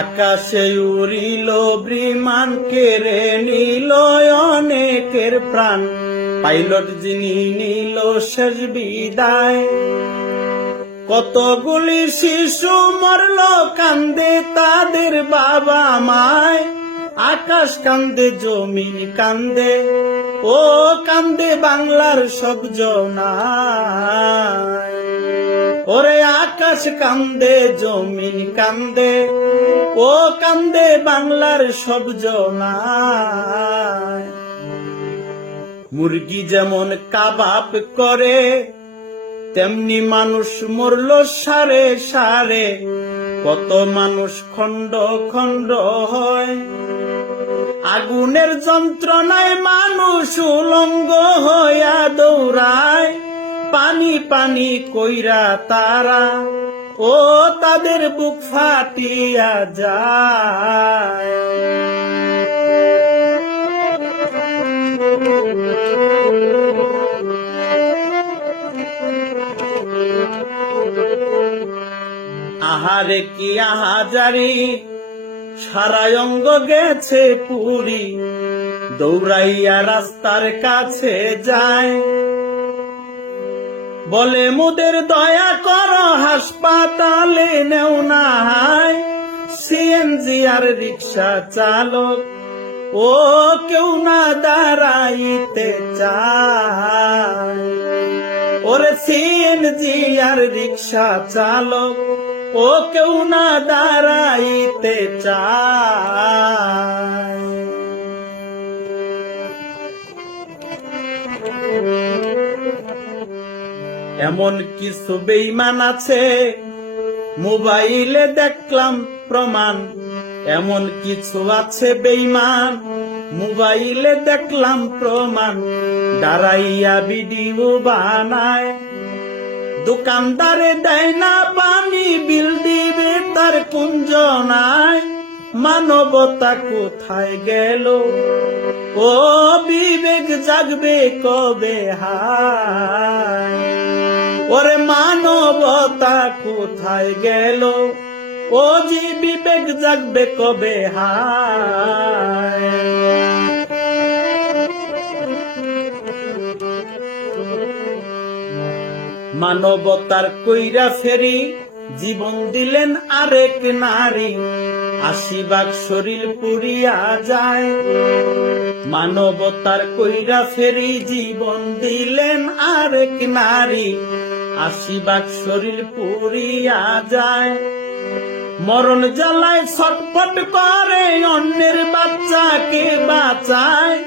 আকাশে উড়িল বিমান, কেড়ে নিল অনেকের প্রাণ, পাইলট যিনি নিল শেষ বিদায়। কতগুলি শিশু মরল, কান্দে তাদের বাবা মায়। আকাশ কান্দে, জমিন কান্দে, ও কান্দে বাংলার সব জনায়। ওরে আকাশ কান্দে, জমিন কান্দে, ও কান্দে বাংলার সব জনায়। মুরগি যেমন কাবাব করে, তেমনি মানুষ মরল সারে সারে। কত মানুষ খণ্ড খণ্ড হয়, আগুনের যন্ত্রণায় মানুষ উলঙ্গ হইয়া দৌড়ায়। পানি পানি কইরা তারা, ও তাদের বুক ফাটিয়া যায়। আহারে কি আহাজারি, সারা অঙ্গ গেছে পুরি। দৌড়াইয়া রাস্তার কাছে যায়, বলে মোদের দয়া করো, হাসপাতালে নেও না হায়। সিএনজি আর রিক্সা চালক, ও কেউ না দাঁড়াইতে চায়। ওরে সিএনজি আর রিক্সা চালক, ও কেউ না দাঁড়াইতে চায়। এমন কিছু বেঈমান আছে, মোবাইলে দেখলাম প্রমাণ। এমন কিছু আছে বেঈমান, মোবাইলে দেখলাম প্রমাণ। দাঁড়াইয়া ভিডিও বানায়, দোকানদারে দেয় না পানি, বিল দিবে তার কুঞ্জনায়। মানবতা কোথায় গেল, ও বিবেক জাগবে কবে হায়। ওরে মানবতা কোথায় গেল, ও জি বিবেক জাগবে কবে হায়। মানবতার কইরা ফেরি, জীবন দিলেন আরেক নারী। ৮০ ভাগ শরীর পুড়িয়া যায়। মানবতার কইরা ফেরি, জীবন দিলেন আরেক নারী। ৮০ ভাগ শরীর পুড়িয়া যায়। মরণ জ্বালায় ছটফট করে, অন্যের বাচ্চাকে বাঁচায়।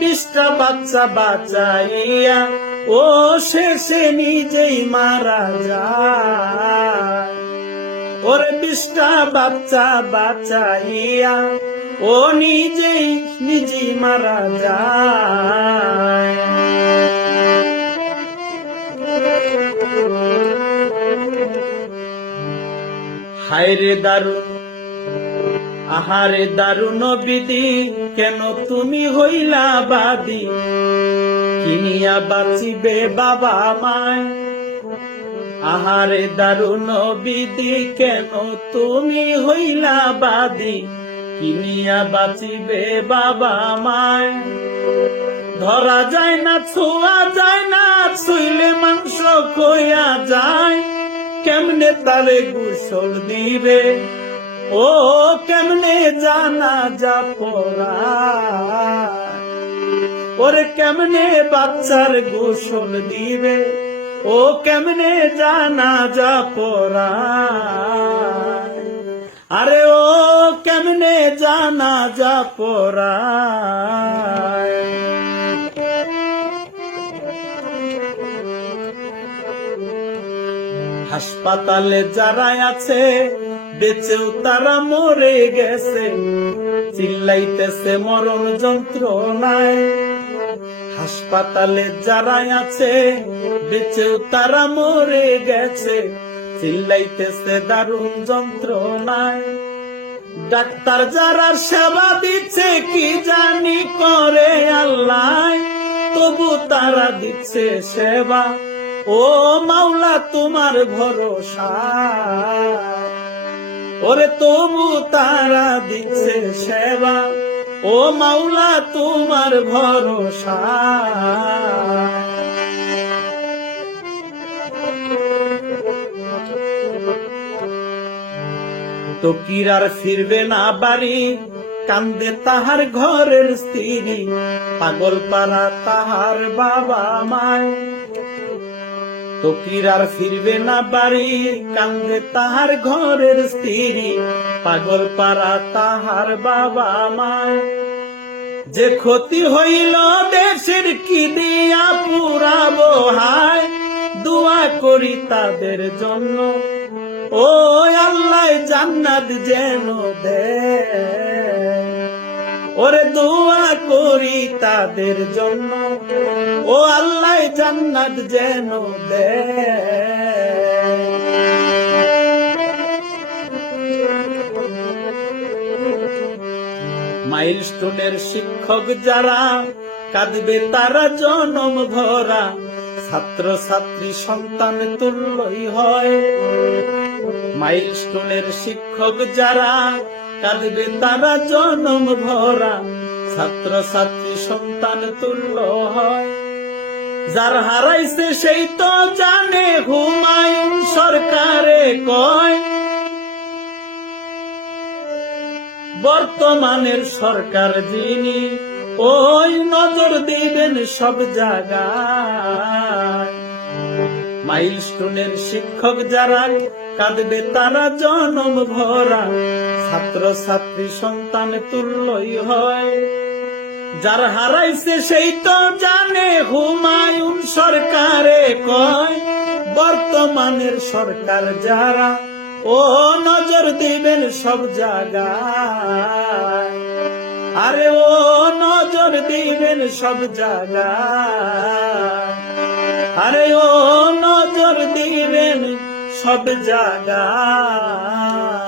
২০টা বাচ্চা বাঁচাইয়া, ও শেষে নিজেই মারা যায়। ওরে ২০টা বাচ্চা বাঁচাইয়া, ও নিজেই মারা যায়। হায়রে দারুণ, আহারে দারুণ বিধি, কেন তুমি হইলা বাদী। কিনিয়া বাঁচিবে বাবা মায়, আহারে দারুণ বিধি, কেন তুমি হইলা বাদী। কিনিয়া বাঁচিবে বাবা মায়। ধরা যায় না, ছোঁয়া যায় না, ছুইলে মাংস খইয়া যায়। কেমনে তারে গোসল দিবে, ও কেমনে জানাজা পড়ায়। ওরে কেমনে বাচ্চার গোসল দিবে, ও কেমনে জানাজা পড়ায়। আরে ও কেমনে জানাজা পড়ায়। হাসপাতালে যারা আছে, বেঁচেও তারা মরে গেছে। চিল্লাইতেছে মরণ যন্ত্রণায়। হাসপাতালে যারা আছে, বেঁচেও তারা মরে গেছে। চিল্লাইতেছে দারুণ যন্ত্রণায়। ডাক্তার যারা সেবা দিচ্ছে, কি জানি করে আল্লাহ, তবু তারা দিচ্ছে সেবা। ও মাওলা তোমার ভরসা, ওরে তবু তারা দিচ্ছে সেবা, ও মাওলা তোমার ভরসা। ফকির আর ফিরবে না বাড়ি, কান্দে তাহার ঘরের স্ত্রী, পাগল পাড়া তাহার বাবা মায়। ফকির আর ফিরবে না বাড়ি, কান্দে তাহার ঘরের স্ত্রী, পাগল পাড়া তাহার বাবা মায়। যে ক্ষতি হইল দেশের কি দিয়া পুরাবো হায়, দোয়া করি তাদের জন্য, ও আল্লাহ জান্নাত যেন দেয়। ওরে দোয়া করি তাদের জন্য, ও আল্লাহ জান্নাত যেন দেয়। মাইলস্টোনের শিক্ষক যারা, কাঁদবে তারা জনম ভরা, ছাত্র ছাত্রী সন্তান তুল্যই হয়। মাইলস্টোনের শিক্ষক যারা, কাঁদবে তারা জনম ভরা, ছাত্র ছাত্রী সন্তান তুল্য হয়। যার হারাইছে সেই তো জানে, হুমায়ুন সরকারে কয়, বর্তমানের সরকার যিনি, ওই নজর দিবেন সব জায়গায়। মাইলস্টোনের শিক্ষক যারা, কাঁদবে তারা জনম ভরা, ছাত্র ছাত্রী সন্তান তুল্যই হয়। যার হারাইছে সেই তো জানে, হুমায়ুন সরকারে কয়, বর্তমানের সরকার যারা, ও নজর দিবেন সব জায়গায়। আরে ও নজর দিবেন সব জায়গায়, আরে ও নজর দিবেন সব জায়গায়।